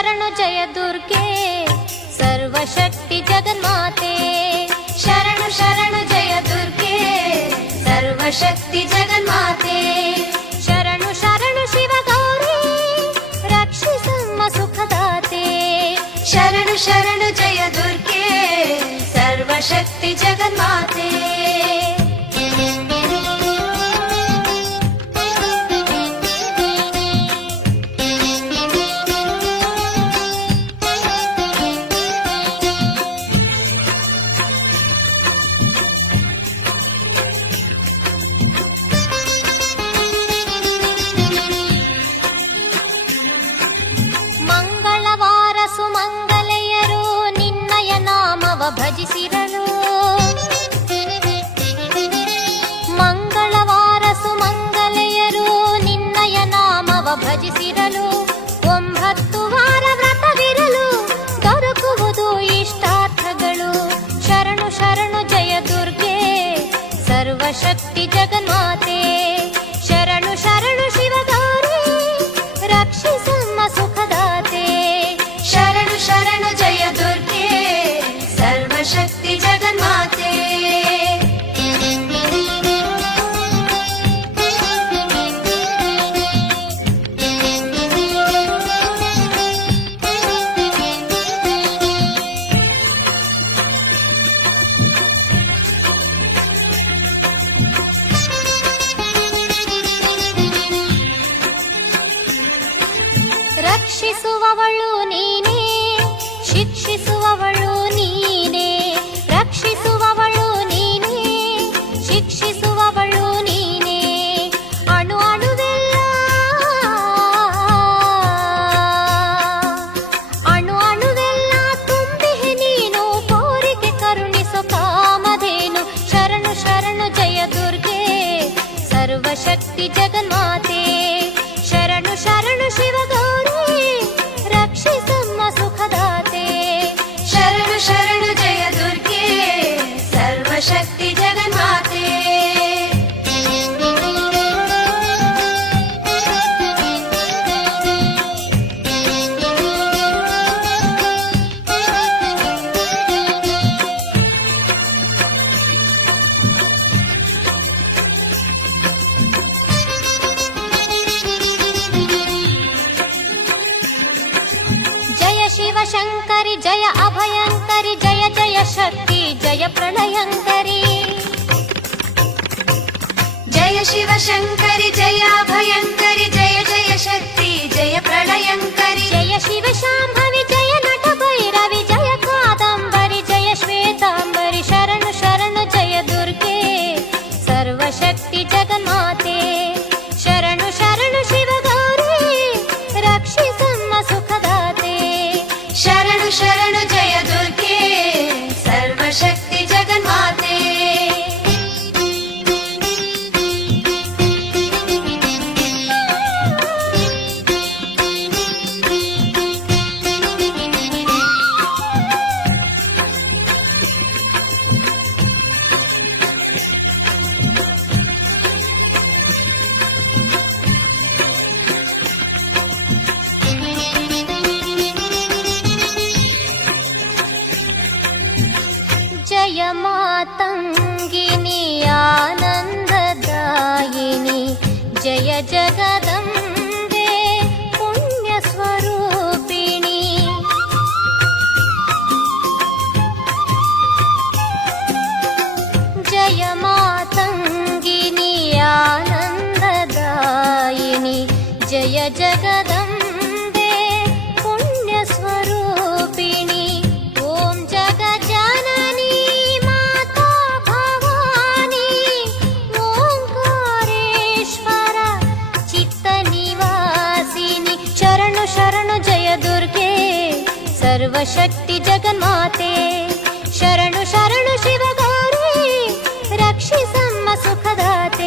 ಶರಣು ಜಯ ದುರ್ಗೆ ಸರ್ವಶಕ್ತಿ ಜಗನ್ಮಾತೆ. ಶರಣು ಶರಣು ಜಯ ದುರ್ಗೆ ಸರ್ವಶಕ್ತಿ ಜಗನ್ಮಾತೆ. ಶರಣು ಶರಣು ಶಿವ ಗೌರಿ ರಕ್ಷಿಸಮ್ಮ ಸುಖದಾತೆ. ಶರಣು ಶರಣು ಜಯ ದುರ್ಗೆ ಸರ್ವಶಕ್ತಿ ಜಗನ್ಮಾತೆ. ಮಂಗಳವಾರ ಸುಮಂಗಲೆಯರು ನಿನ್ನಯ ನಾಮವ ಭಜಿಸಿರಲು. ಮಂಗಳವಾರ ಸುಮಂಗಲೆಯರು ನಿನ್ನಯ ನಾಮವ ಭಜಿಸಿರಲು. 9 ವಾರ ವ್ರತವಿರಲು ದೊರಕುವುದು ಇಷ್ಟಾರ್ಥಗಳು. ಶರಣು ಶರಣು ಜಯ ದುರ್ಗೆ ಸರ್ವಶಕ್ತಿ ಜಗನ್ಮಾತೆ. ಶರಣು ಶರಣು ಶಿವ ಗೌರಿ ರಕ್ಷಿಸಮ್ಮ ಸುಖದಾತೆ. ಶರಣು ಶರಣು ಜಯ ದುರ್ಗೆ ಸರ್ವಶಕ್ತಿ ಜಗನ್ಮಾತೆ. ರಕ್ಷಿಸುವವಳು ನೀನೇ, ಶಿಕ್ಷಿಸುವವಳು ನೀನೇ. ರಕ್ಷಿಸುವವಳು ನೀನೇ, ಶಿಕ್ಷಿಸುವವಳು ನೀನೇ. ಅಣು ಅಣುವೆಲ್ಲ ಅಣು ಅಣುವೆಲ್ಲ ತುಂಬಿಹೆ ನೀನು. ಕೋರಿಕೆ ಕರುಣಿಸು ಕಾಮಧೇನು. ಶರಣು ಶರಣು ಜಯ ದುರ್ಗೆ ಸರ್ವಶಕ್ತಿ ಜಗನ್ಮಾತೆ. ಶರಣು ಶರಣು ಶಿವ ಗೌರಿ ರಕ್ಷಿಸಮ್ಮ ಸುಖದಾತೆ. ಶರಣು ಶರಣು ಜಯ ದುರ್ಗೆ ಸರ್ವಶಕ್ತಿ ಜಗನ್ಮಾತೆ. ಜಯ ಶಿವ ಶಂಕರಿ ಜಯ ಅಭಯಂಕರಿ ಜಯ ಜಯ ಶಕ್ತಿ ಜಯ ಪ್ರಳಯಂಕರಿ. ಜಯ ಶಿವ ಶಂಕರಿ ಜಯ ಅಭಯಂಕರಿ ಜಯ ಜಯ ಶಕ್ತಿ ಜಯ ಪ್ರಳಯಂಕರಿ. ಜಯ ಶಿವ ಶಾಂಭವಿ ಜಯ ನಟ ಭೈರವಿ ಜಯ ಕಾದಂಬರಿ ಜಯ ಶ್ವೇತಾಂಬರಿ. ಶರಣು ಶರಣು ಜಯ ದುರ್ಗೆ ಸರ್ವಶಕ್ತಿ ಜಗನ್ಮಾತೆ. ಶರಣು ಶರಣು ಶಿವ ಗೌರಿ ರಕ್ಷಿಸಮ್ಮ ಸುಖದಾತೆ. ಶರಣು ಶರಣು ಜಯ ದುರ್ಗೆ ಸರ್ವಶಕ್ತಿ ಜಗನ್ಮಾತೆ. ಜಯ ಮಾತಂಗಿನಿ ಆನಂದದಾಯಿನಿ ಜಯ ಜಗದಂಬೆ ಪುಣ್ಯ ಸ್ವರೂಪಿಣಿ. ಜಯ ಮಾತಂಗಿನಿ ಆನಂದದಾಯಿನಿ ಜಯ ಜಗದಂಬೆ ಪುಣ್ಯ ಸ್ವರೂಪಿಣಿ. ಓಂ ಜಗಜ್ಜನನಿ ಮಾತಾ ಭವಾನಿ ಓಂಕಾರೇಶ್ವರ ಚಿತ್ತ ನಿವಾಸಿನಿ. ಶರಣು ಶರಣು ಜಯ ದುರ್ಗೆ ಸರ್ವಶಕ್ತಿ ಜಗನ್ಮಾತೆ. ಶರಣು ಶರಣು ಶಿವ ಗೌರಿ ರಕ್ಷಿಸಮ್ಮ ಸುಖದಾತೆ.